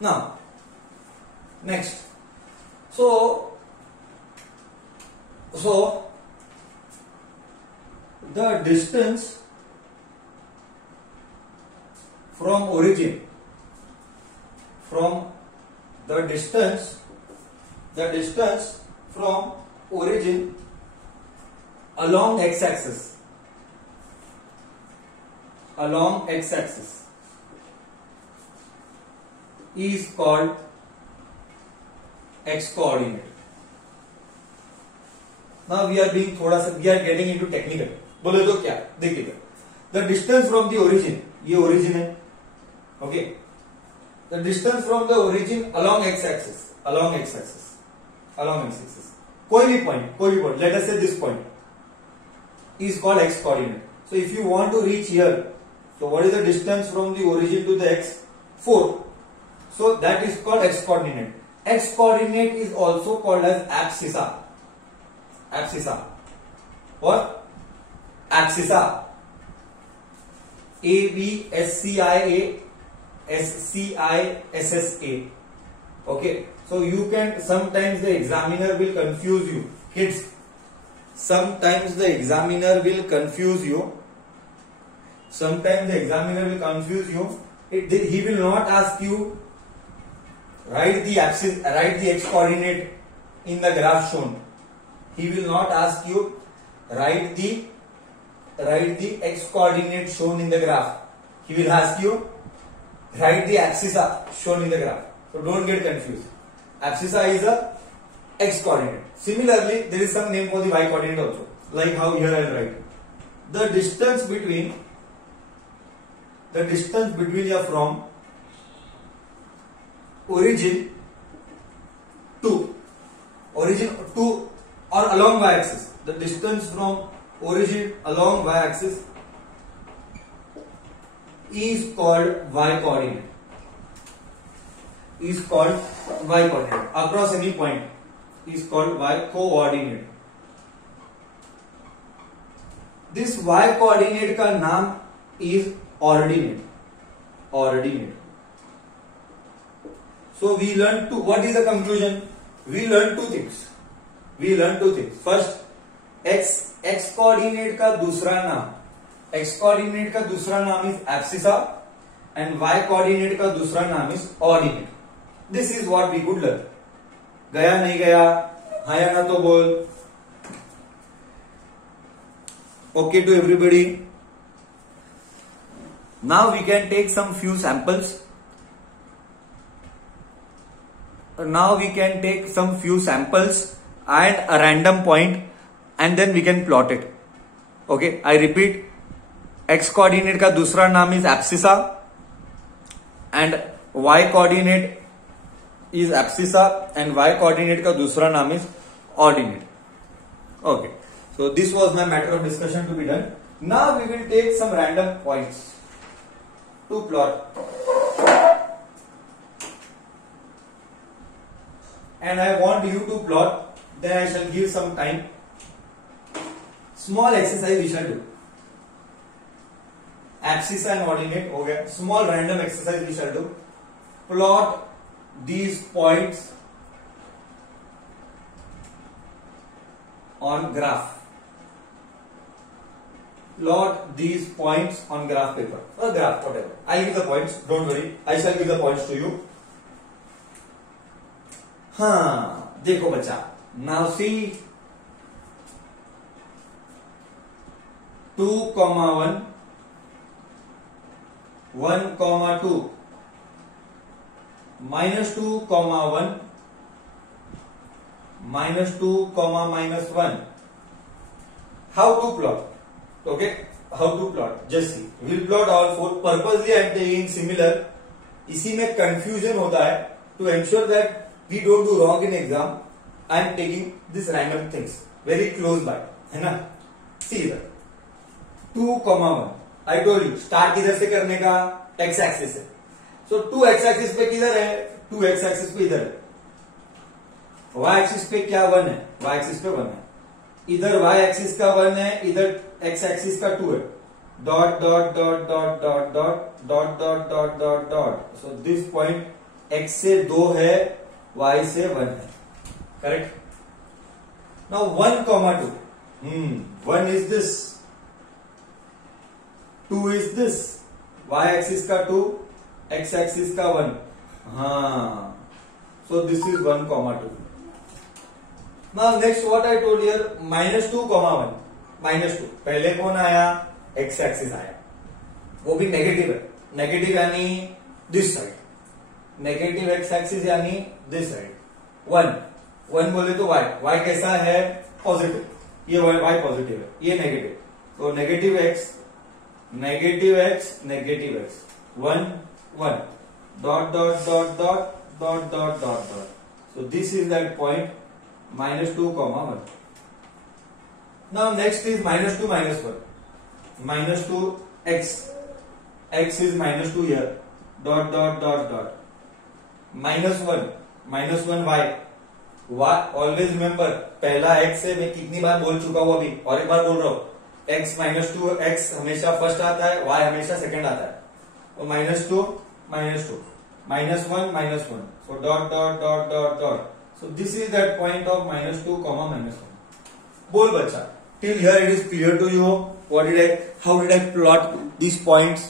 Now, next. So the distance from origin, the distance from origin along x-axis, is called x coordinate. Now we are getting into technical. बोले तो क्या देखिएगा, the distance from the origin, ये origin है, okay, the distance from the origin along x-axis, कोई भी point, let us say this point is called x coordinate. So if you want to reach here, so what is the distance from the origin to the x? 4. So that is called x coordinate. X coordinate is also called as abscissa. What? Abscissa. ABSCIA. Okay. So you can, sometimes the examiner will confuse you. Kids, sometimes the examiner will confuse you. He will not ask you write the x coordinate in the graph shown. He will not ask you write the x coordinate shown in the graph. He will ask you write the abscissa shown in the graph. So don't get confused. Abscissa is a x coordinate. Similarly, there is some name for the y coordinate also. Like how here I will write the distance between from origin to or along y-axis. The distance from origin along y-axis is called y coordinate. Across any point is called y coordinate. This y coordinate का नाम is ordinate. So we learn what is the conclusion? We learn two things. First, x coordinate का दूसरा नाम is abscissa and y coordinate का दूसरा नाम is ordinate. This is what we could learn. गया नहीं गया, हाँ या ना तो बोल. Okay to everybody. Now we can take some few samples. And a random point, and then we can plot it. Okay, I repeat, x coordinate का दूसरा नाम is abscissa and y coordinate is abscissa and y coordinate का दूसरा नाम is ordinate. Okay, so this was my matter of discussion to be done. Now we will take some random points to plot, and I want you to plot. Then I shall give some time. Small exercise we shall do. Abscissa and ordinate हो गया. Small random exercise we shall do. Plot these points on graph. Plot these points on graph paper or graph, whatever. I give the points. Don't worry. I shall give the points to you. हाँ, देखो बच्चा. Now see 2, 1, 1, 2, -2, 1, -2, -1. How to plot? Okay, how to plot? Just see. We'll plot all four. Purposely I am taking similar. इसी में confusion होता है. To ensure that we don't do wrong in exam, I am taking this random things very close by, है ना? See here. 2, 1. I told you start किधर से करने का? X axis से. So 2 x axis पे किधर है? 2 x axis पे इधर है. Y axis पे क्या 1 है? Y axis पे 1 है. इधर y axis का 1 है, इधर x axis का 2 है. Dot. So this point x से 2 है, y से 1 है, correct. Now 1, 2, 1 is this, 2 is this, y axis का 2, x एक्सिस का 1, हाँ, so this is 1, 2. Now next what I told here, -2, 1, -2, पहले कौन आया, x एक्सिस आया, वो भी नेगेटिव है, नेगेटिव यानी this side, negative x axis यानी दिस साइड, 1 बोले तो y कैसा है, पॉजिटिव, ये y पॉजिटिव है, ये नेगेटिव, तो negative x, 1, 1, dot, dot, dot, dot, dot, dot, dot, dot. So this is that point, -2, 1. Now next is -2, -1. -2 x is -2 here, dot, dot, dot, dot. -1 y, always remember, पहला x है, मैं कितनी बार बोल चुका हूं अभी, और एक बार बोल रहा हूं, x -2, x हमेशा फर्स्ट आता है, y हमेशा सेकंड आता है, तो -2, -1, so dot, dot, dot, dot, dot. So this is that point of -2, -1. बोल बच्चा, till here it is clear to you, how did I plot these points?